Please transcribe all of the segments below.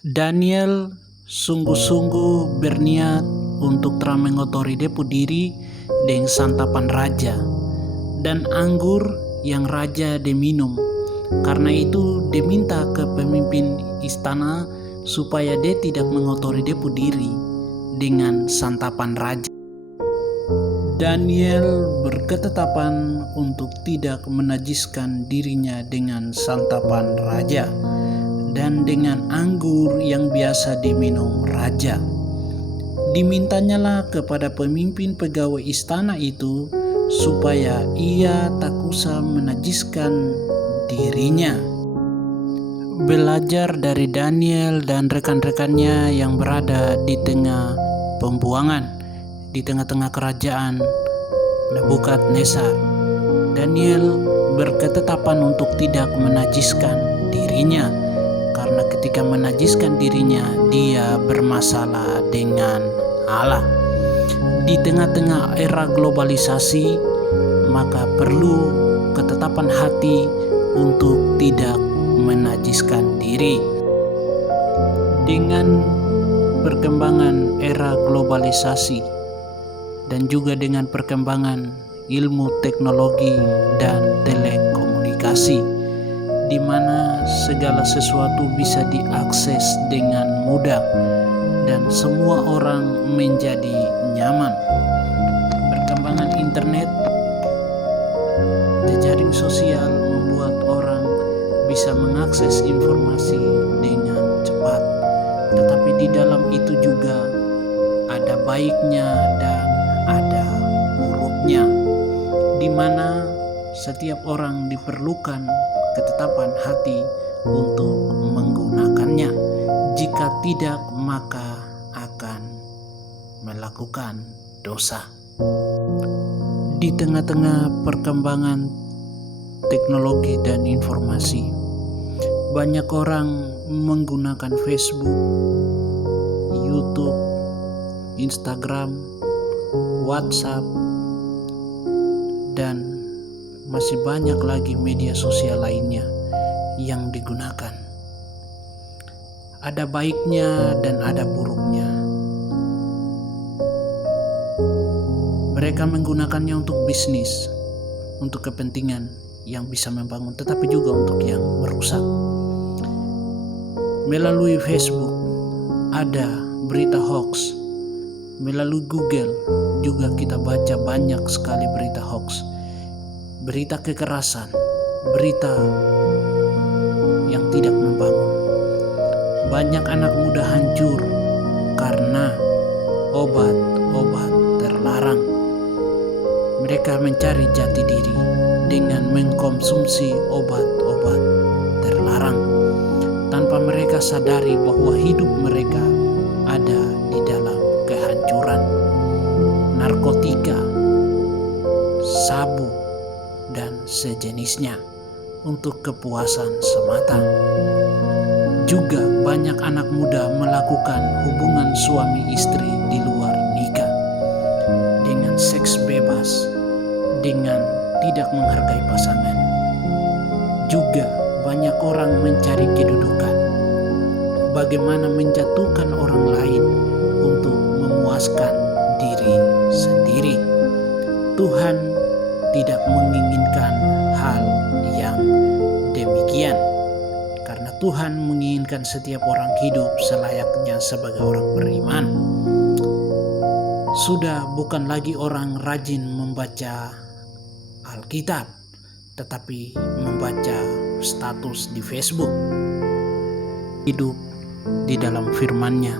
Daniel sungguh-sungguh berniat untuk terang mengotori depu diri dengan santapan raja dan anggur yang raja diminum. Karena itu dia minta ke pemimpin istana supaya dia tidak mengotori depu diri dengan santapan raja. Daniel berketetapan untuk tidak menajiskan dirinya dengan santapan raja dan dengan anggur yang biasa diminum raja. Dimintanyalah kepada pemimpin pegawai istana itu supaya ia tak usah menajiskan dirinya. Belajar dari Daniel dan rekan-rekannya yang berada di tengah pembuangan, di tengah-tengah kerajaan Nebukadnezar. Daniel berketetapan untuk tidak menajiskan dirinya, karena ketika menajiskan dirinya, dia bermasalah dengan Allah. Di tengah-tengah era globalisasi, maka perlu ketetapan hati untuk tidak menajiskan diri. Dengan perkembangan era globalisasi dan juga dengan perkembangan ilmu teknologi dan telekomunikasi, di mana segala sesuatu bisa diakses dengan mudah dan semua orang menjadi nyaman. Perkembangan internet, jejaring sosial membuat orang bisa mengakses informasi dengan cepat. Tetapi di dalam itu juga ada baiknya dan ada buruknya, di mana setiap orang diperlukan ketetapan hati untuk menggunakannya. Jika tidak, maka akan melakukan dosa. Di tengah-tengah perkembangan teknologi dan informasi, banyak orang menggunakan Facebook, YouTube, Instagram, WhatsApp, dan masih banyak lagi media sosial lainnya yang digunakan. Ada baiknya dan ada buruknya. Mereka menggunakannya untuk bisnis, untuk kepentingan yang bisa membangun, tetapi juga untuk yang merusak. Melalui Facebook ada berita hoax. Melalui Google juga kita baca banyak sekali berita hoax, berita kekerasan, berita yang tidak membangun. Banyak anak muda hancur karena obat-obat terlarang. Mereka mencari jati diri dengan mengkonsumsi obat-obat terlarang, tanpa mereka sadari bahwa hidup mereka ada di dalam kehancuran. Narkotika, sabu, dan sejenisnya untuk kepuasan semata. Juga banyak anak muda melakukan hubungan suami istri di luar nikah dengan seks bebas, dengan tidak menghargai pasangan. Juga banyak orang mencari kedudukan, bagaimana menjatuhkan orang lain untuk memuaskan diri sendiri. Tuhan tidak menginginkan hal yang demikian, karena Tuhan menginginkan setiap orang hidup selayaknya sebagai orang beriman. Sudah bukan lagi orang rajin membaca Alkitab, tetapi membaca status di Facebook. Hidup di dalam firman-Nya,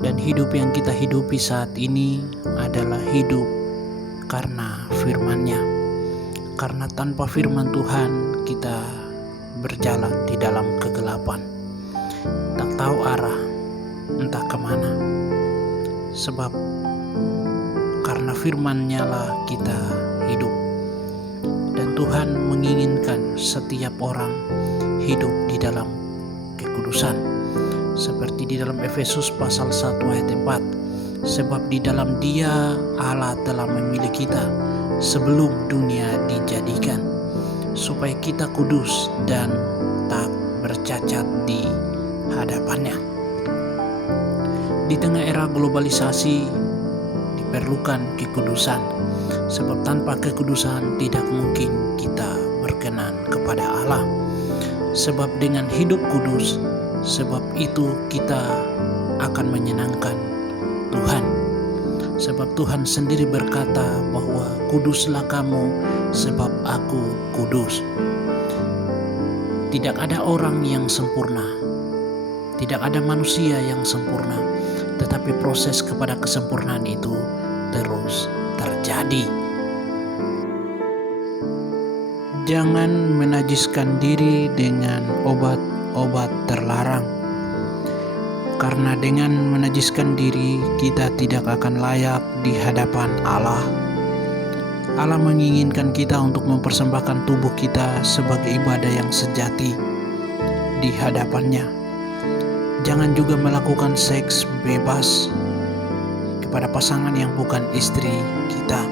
dan hidup yang kita hidupi saat ini adalah hidup karena firman-Nya. Karena tanpa firman Tuhan kita berjalan di dalam kegelapan, tak tahu arah, entah kemana. Sebab karena firman-Nya lah kita hidup. Dan Tuhan menginginkan setiap orang hidup di dalam kekudusan, seperti di dalam Efesus pasal 1 ayat 4. Sebab di dalam Dia Allah telah memilih kita sebelum dunia dijadikan, supaya kita kudus dan tak bercacat di hadapan hadapannya. Di tengah era globalisasi diperlukan kekudusan, sebab tanpa kekudusan tidak mungkin kita berkenan kepada Allah. Sebab dengan hidup kudus, sebab itu kita akan menyenangkan Tuhan. Sebab Tuhan sendiri berkata bahwa kuduslah kamu sebab aku kudus. Tidak ada orang yang sempurna, tidak ada manusia yang sempurna, tetapi proses kepada kesempurnaan itu terus terjadi. Jangan menajiskan diri dengan obat-obat terlarang, karena dengan menajiskan diri kita tidak akan layak di hadapan Allah. Allah menginginkan kita untuk mempersembahkan tubuh kita sebagai ibadah yang sejati di hadapannya. Jangan juga melakukan seks bebas kepada pasangan yang bukan istri kita.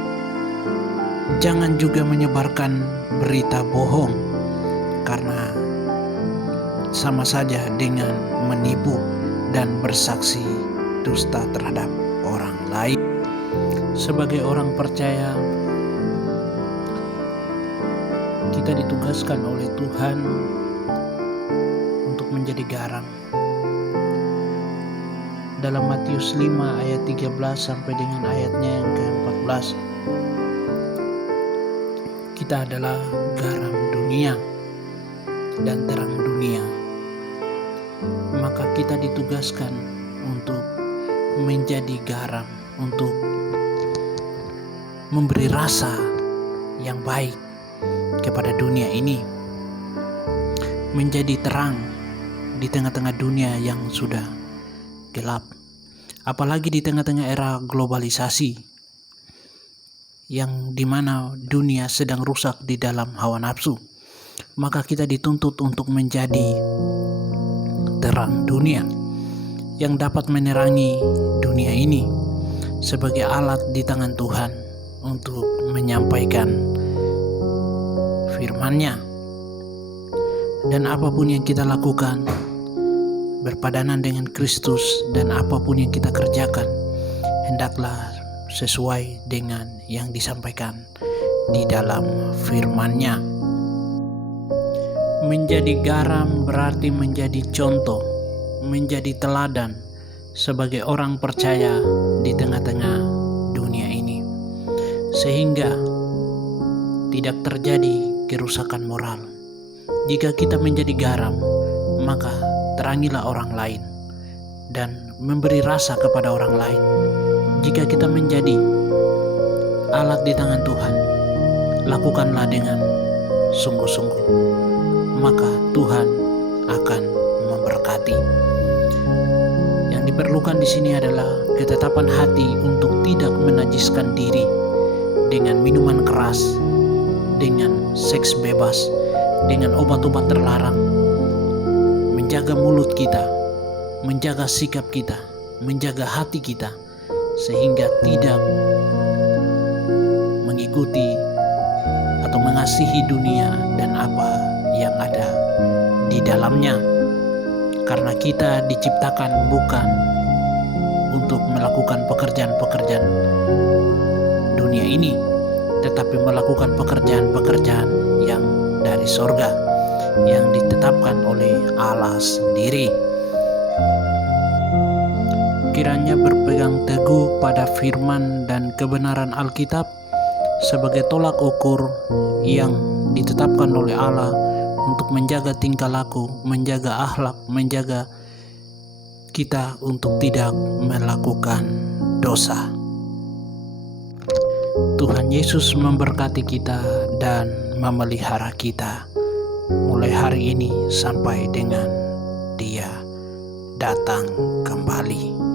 Jangan juga menyebarkan berita bohong, karena sama saja dengan menipu dan bersaksi dusta terhadap orang lain. Sebagai orang percaya, kita ditugaskan oleh Tuhan untuk menjadi garam. Dalam Matius 5 ayat 13 sampai dengan ayatnya yang ke-14, kita adalah garam dunia dan terang dunia. Maka kita ditugaskan untuk menjadi garam, untuk memberi rasa yang baik kepada dunia ini, menjadi terang di tengah-tengah dunia yang sudah gelap, apalagi di tengah-tengah era globalisasi yang dimana dunia sedang rusak di dalam hawa nafsu. Maka kita dituntut untuk menjadi terang dunia yang dapat menerangi dunia ini sebagai alat di tangan Tuhan untuk menyampaikan firman-Nya. Dan apapun yang kita lakukan berpadanan dengan Kristus, dan apapun yang kita kerjakan hendaklah sesuai dengan yang disampaikan di dalam firman-Nya. Menjadi garam berarti menjadi contoh, menjadi teladan sebagai orang percaya di tengah-tengah dunia ini, sehingga tidak terjadi kerusakan moral. Jika kita menjadi garam, maka terangilah orang lain dan memberi rasa kepada orang lain. Jika kita menjadi alat di tangan Tuhan, lakukanlah dengan sungguh-sungguh, maka Tuhan akan memberkati. Yang diperlukan di sini adalah ketetapan hati untuk tidak menajiskan diri dengan minuman keras, dengan seks bebas, dengan obat-obat terlarang. Menjaga mulut kita, menjaga sikap kita, menjaga hati kita, sehingga tidak mengikuti atau mengasihi dunia dan apa yang ada di dalamnya. Karena kita diciptakan bukan untuk melakukan pekerjaan-pekerjaan dunia ini, tetapi melakukan pekerjaan-pekerjaan yang dari sorga, yang ditetapkan oleh Allah sendiri. Kiranya berpegang teguh pada firman dan kebenaran Alkitab sebagai tolak ukur yang ditetapkan oleh Allah untuk menjaga tingkah laku, menjaga akhlak, menjaga kita untuk tidak melakukan dosa. Tuhan Yesus memberkati kita dan memelihara kita mulai hari ini sampai dengan Dia datang kembali.